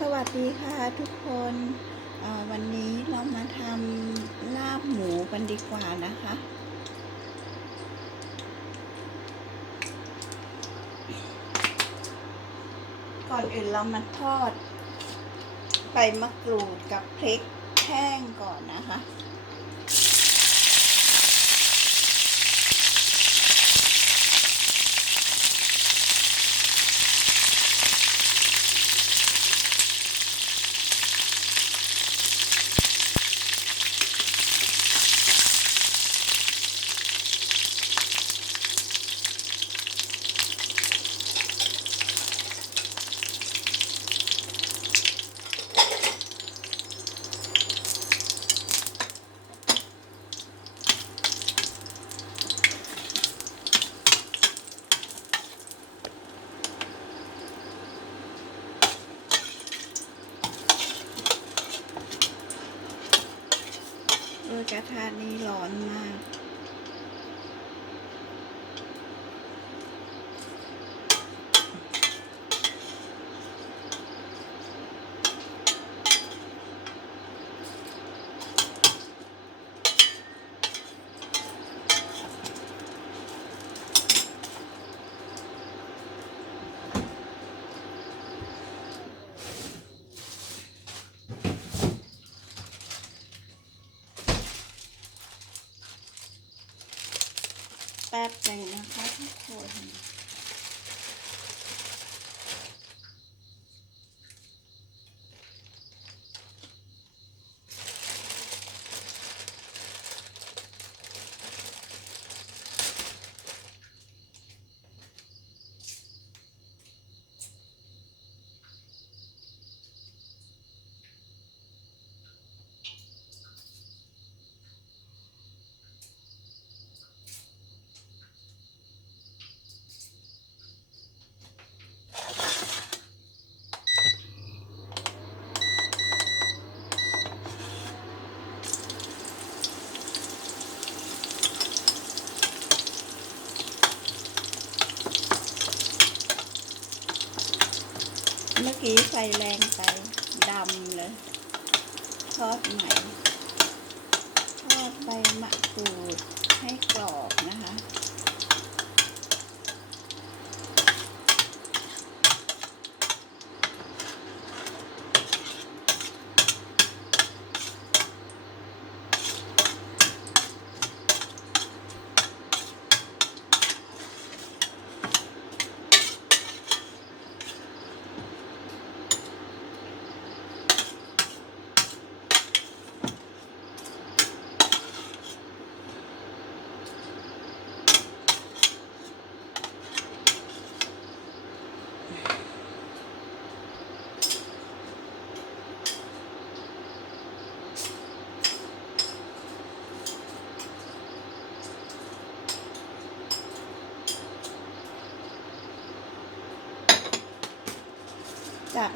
สวัสดีค่ะทุกคนวันนี้เรามาทำลาบหมูกันดีกว่านะคะ ก่อนอื่นเรามาทอดใบมะกรูดกับพริกแห้งก่อนนะคะ ป๊บหนึ่งนะคะทุกคน กี้ไฟแรงไปดำเลยทอดใหม่ทอดใบมะกรูดให้กรอบนะคะ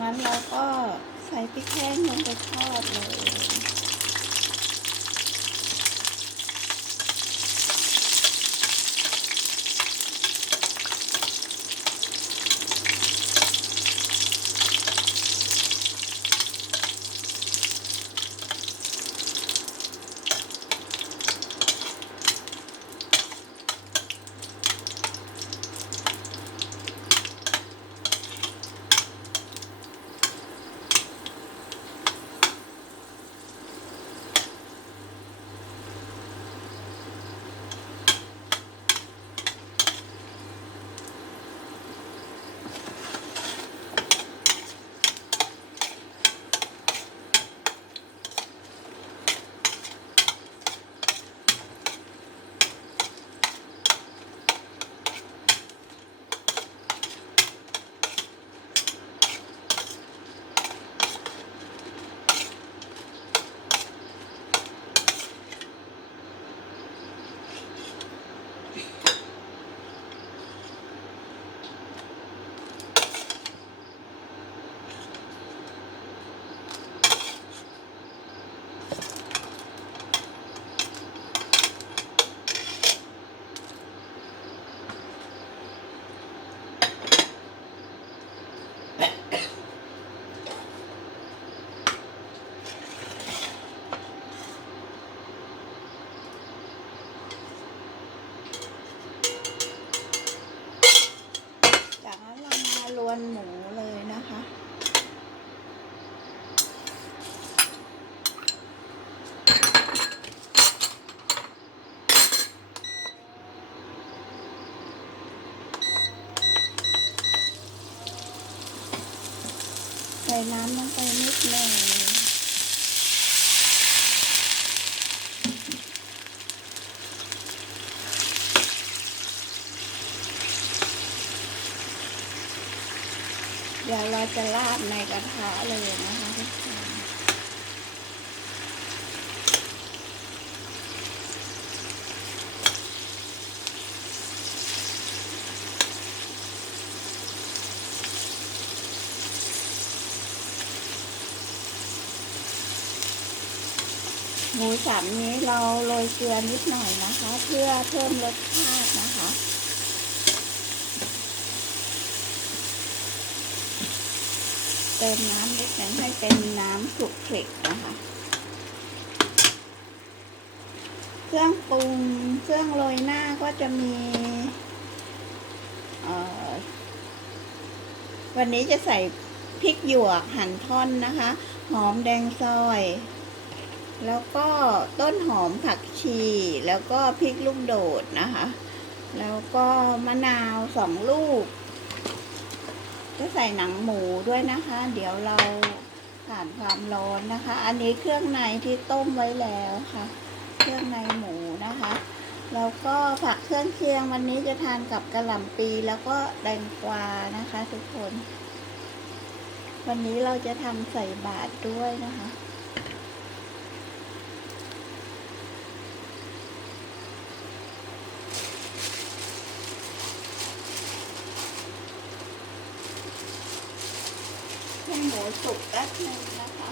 นั้นเราก็ใส่พริกแห้งลงไปทอดเลย น้ำลงไปนิดหนึ่งเดี๋ยวเราจะราดในกระทะเลยนะคะทุกคน มูสับนี้เราโรยเกลือนิดหน่อยนะคะ เพื่อเพิ่มรสชาตินะคะเติมน้ำนิดหนึงให้เป็นน้ำขลุกคลิกนะคะ เครื่องปรุงเครื่องโรยหน้าก็จะมีวันนี้จะใส่พริกหยวกหั่นท่อนนะคะ หอมแดงซอย แล้วก็ต้นหอมผักชี แล้วก็พริกลูกโดดนะคะ แล้วก็มะนาวสองลูก ก็ใส่หนังหมูด้วยนะคะ เดี๋ยวเราผ่านความร้อนนะคะ อันนี้เครื่องในที่ต้มไว้แล้วค่ะ เครื่องในหมูนะคะ แล้วก็ผักเครื่องเคียงวันนี้จะทานกับกระหล่ำปีแล้วก็แตงกวานะคะ ทุกคน วันนี้เราจะทำใส่บาตรด้วยนะคะ ให้หมู สุกแป๊บนึงนะคะ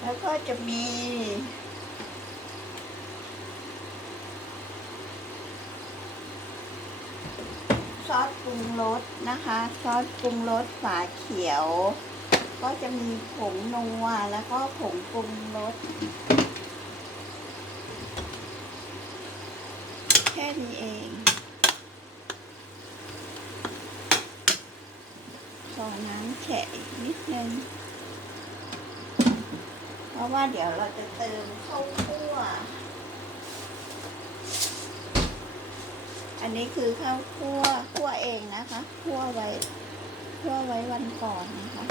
แล้วก็จะมีซอสปรุงรสนะคะ ซอสปรุงรสฝาเขียว ก็จะมีผงนัวแล้วก็ผงปรุงรสแค่นี้เอง ข อน้ำแฉะอีกนิดนึง เพราะว่าเดี๋ยวเราจะเติมข้าวคั่ว อันนี้คือข้าวคั่วคั่วเองนะคะคั่วไว้คั่วไว้วันก่อนนะคะ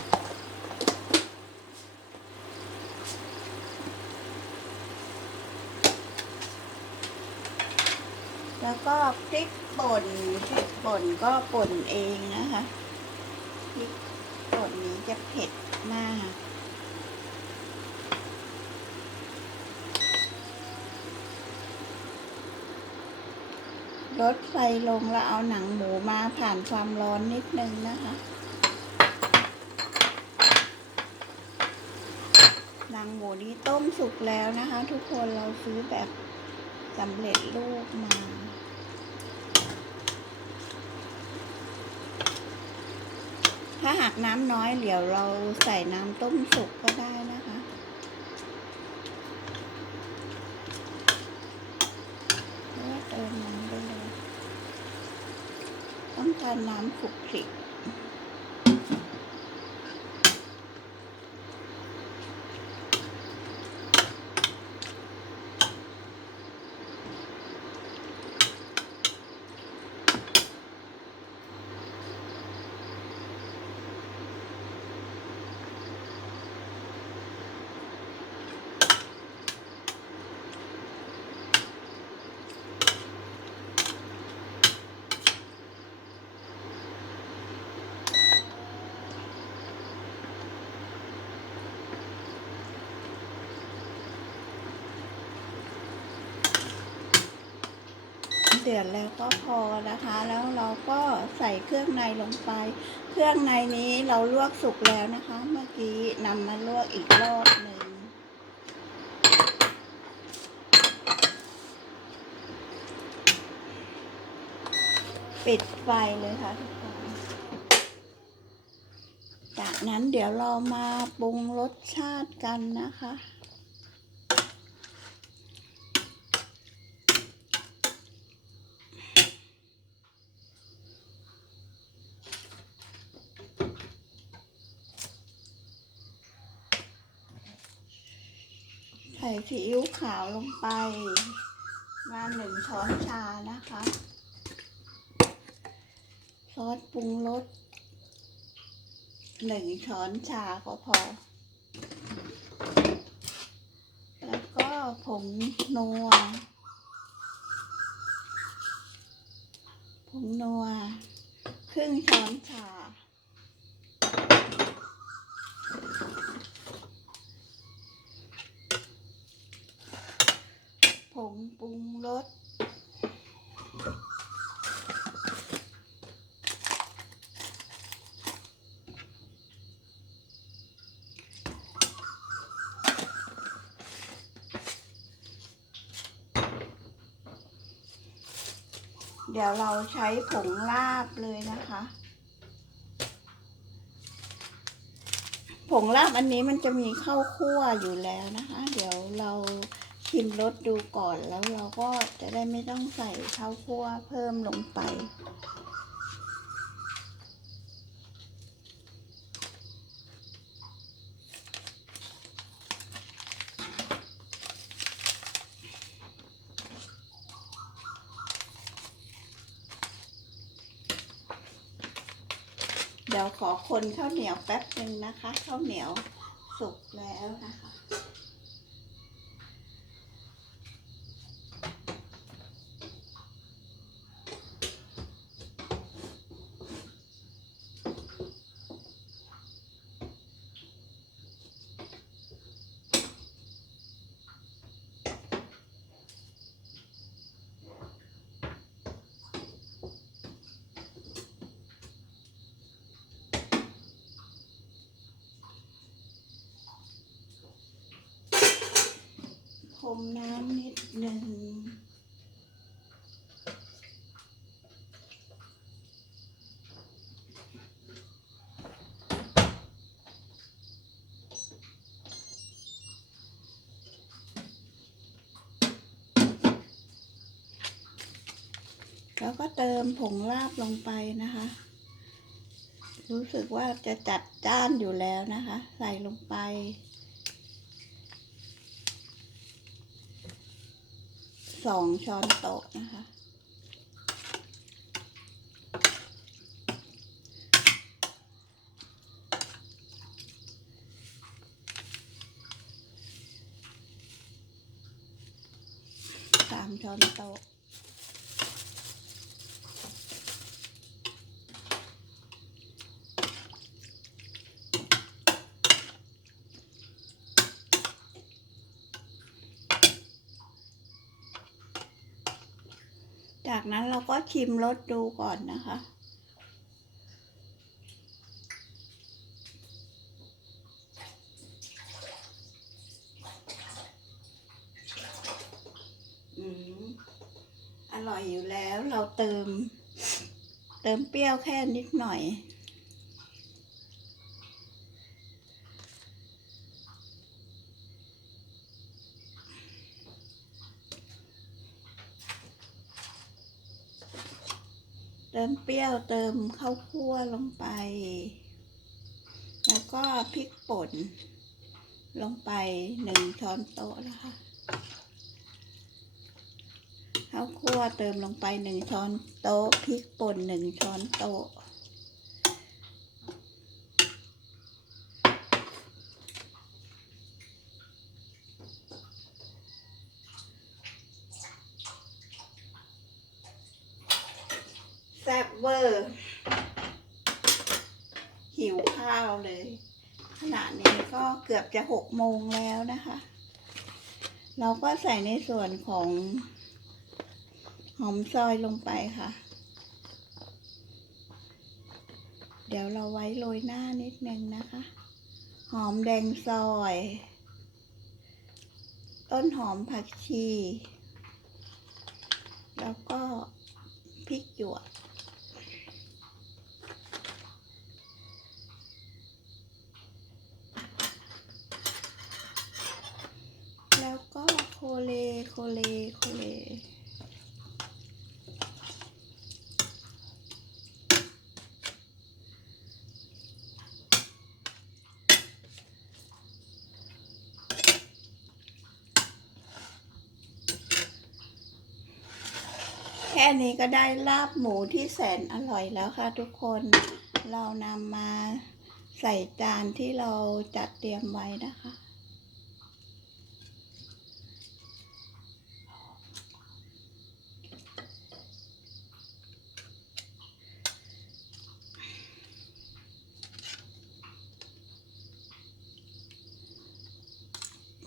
แล้วก็พริกป่นพริกป่นก็ป่นเองนะคะ จะเผ็ดมาก ลดไฟลงแล้วเอาหนังหมูมาผ่านความร้อนนิดนึงนะคะ หนังหมูนี้ต้มสุกแล้วนะคะ ทุกคนเราซื้อแบบสำเร็จรูปมา ถ้าหา กน้ำน้อยเดี๋ยวเราใส่น้ำต้มสุกก็ได้นะคะ แล้วเติมน้ำไปเลยต้องการน้ำขลุกคลิก เดือดแล้วก็พอนะคะ แล้วเราก็ใส่เครื่องในลงไป เครื่องในนี้เราลวกสุกแล้วนะคะ เมื่อกี้นำมาลวกอีกรอบหนึ่งปิดไฟเลยค่ะทุกคนจากนั้นเดี๋ยวเรามาปรุงรสชาติกันนะคะ ส่ซีอิ๊วขาวลงไปมาหนึ่งช้อนชานะคะ ซอสปรุงรสหนึ่งช้อนชาก็พอ แล้วก็ผงนัว ผงนัว ครึ่งช้อนชา ผงปรุงรส เดี๋ยวเราใช้ผงลาบเลยนะคะ ผงลาบอันนี้มันจะมีข้าวคั่วอยู่แล้วนะคะ เดี๋ยวเราชิมรสดูก่อนแล้วเราก็จะได้ไม่ต้องใส่ข้าวคั่วเพิ่มลงไป เดี๋ยวขอคนข้าวเหนียวแป๊บหนึ่งนะคะ ข้าวเหนียวสุกแล้วนะคะ มน้ำนิดหนึ่ง แล้วก็เติมผงลาบลงไปนะคะ รู้สึกว่าจะจัดจ้านอยู่แล้วนะคะ ใส่ลงไป สองช้อนโต๊ะนะคะ สามช้อนโต๊ะ จากนั้นเราก็ชิมรสดูก่อนนะคะ อืม อร่อยอยู่แล้วเราเติม เติมเปรี้ยวแค่นิดหน่อย มเปรี้ยวเติมข้าวคั่วลงไป แล้วก็พริกป่น ลงไปหนึ่งช้อนโต๊ะนะคะข้าวคั่วเติมลงไปหนึ่งช้อนโต๊ะพริกป่นหนึ่งช้อนโต๊ะ แซ่บเวอร์ หิวข้าวเลย ขณะนี้ ก็เกือบจะหกโมงแล้วนะคะ เราก็ใส่ในส่วนของหอมซอยลงไปค่ะ เดี๋ยวเราไว้โรยหน้านิดนึงนะคะ หอมแดงซอย ต้นหอมผักชี แล้วก็พริกหยวก แล้วก็โคเลโคเลโคเลแค่ค่นี้ก็ได้ลาบหมูที่แสนอร่อยแล้วค่ะทุกคนเรานำมาใส่จานที่เราจัดเตรียมไว้นะคะ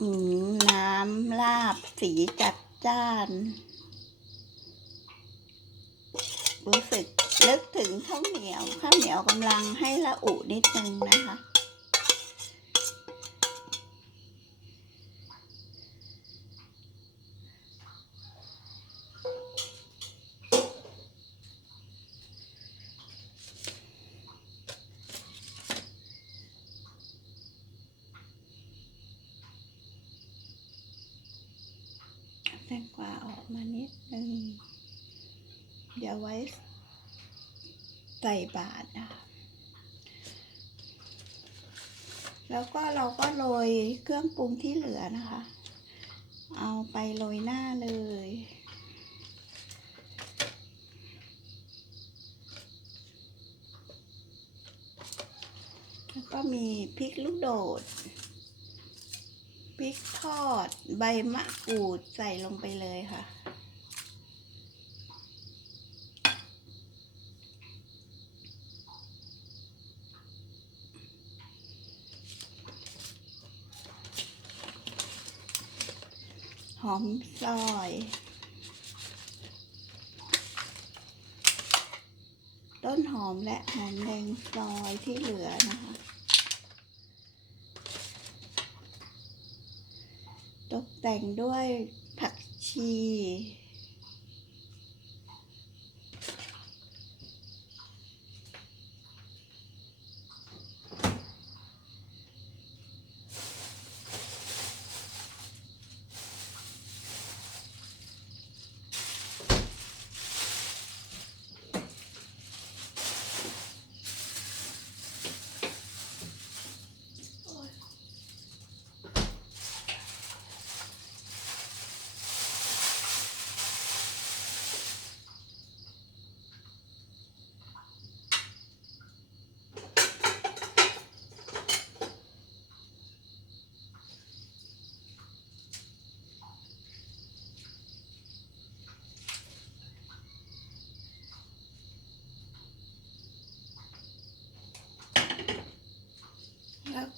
อืมน้ำลาบ สีจัดจ้าน รู้สึกนึกถึงข้าวเหนียวข้าวเหนียวกำลังให้ละอุนิดนึงนะคะ แตงกวาออกมานิดนึง เดี๋ยวไว้ใส่บาทนะคะ แล้วก็เราก็โรยเครื่องปรุงที่เหลือนะคะ เอาไปโรยหน้าเลย แล้วก็มีพริกลูกโดด พริกทอดใบมะกรูดใส่ลงไปเลยค่ะ อมซอย ต้นหอมและหอมแดงซอยที่เหลือนะคะ ตกแต่งด้วยผักชี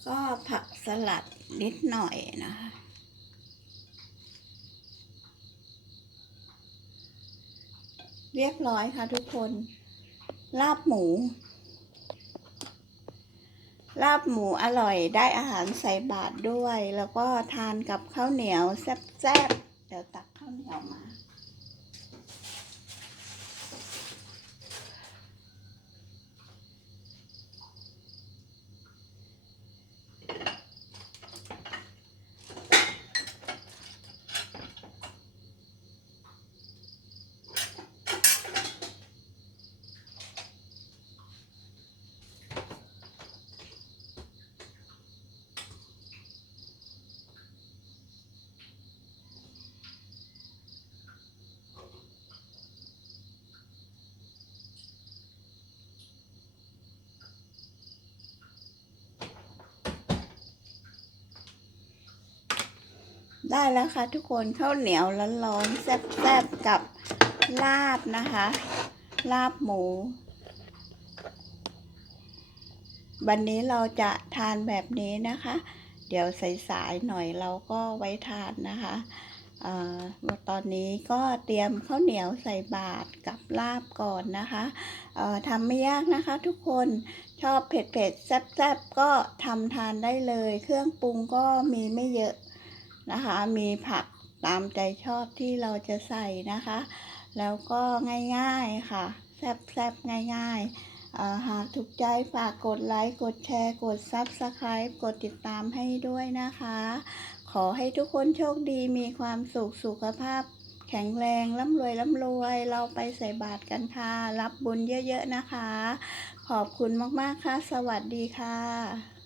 ก็ผักสลัดนิดหน่อยนะคะ เรียบร้อยค่ะทุกคน ลาบหมู ลาบหมูอร่อยได้อาหารใส่บาตรด้วย แล้วก็ทานกับข้าวเหนียวแซ่บๆ เดี๋ยวตักข้าวเหนียวมา ได้แล้วค่ะทุกคนข้าวเหนียวร้อนๆแซ่บๆกับลาบนะคะ ลาบหมู วันนี้เราจะทานแบบนี้นะคะ เดี๋ยวสายๆหน่อยเราก็ไว้ทานนะคะเอ่อตอนนี้ก็เตรียมข้าวเหนียวใส่บาตรกับลาบก่อนนะคะเอ่อทำไม่ยากนะคะทุกคนชอบเผ็ดๆแซ่บๆก็ทำทานได้เลย เครื่องปรุงก็มีไม่เยอะ นะคะ มีผักตามใจชอบที่เราจะใส่นะคะ แล้วก็ง่ายๆค่ะ แซ่บๆ ง่ายๆ หากถูกใจฝากกดไลค์ กดแชร์ กด Subscribe กดติดตามให้ด้วยนะคะ ขอให้ทุกคนโชคดีมีความสุขสุขภาพ แข็งแรงร่ำรวยร่ำรวย เราไปใส่บาตรกันค่ะ รับบุญเยอะๆนะคะ ขอบคุณมากๆค่ะ สวัสดีค่ะ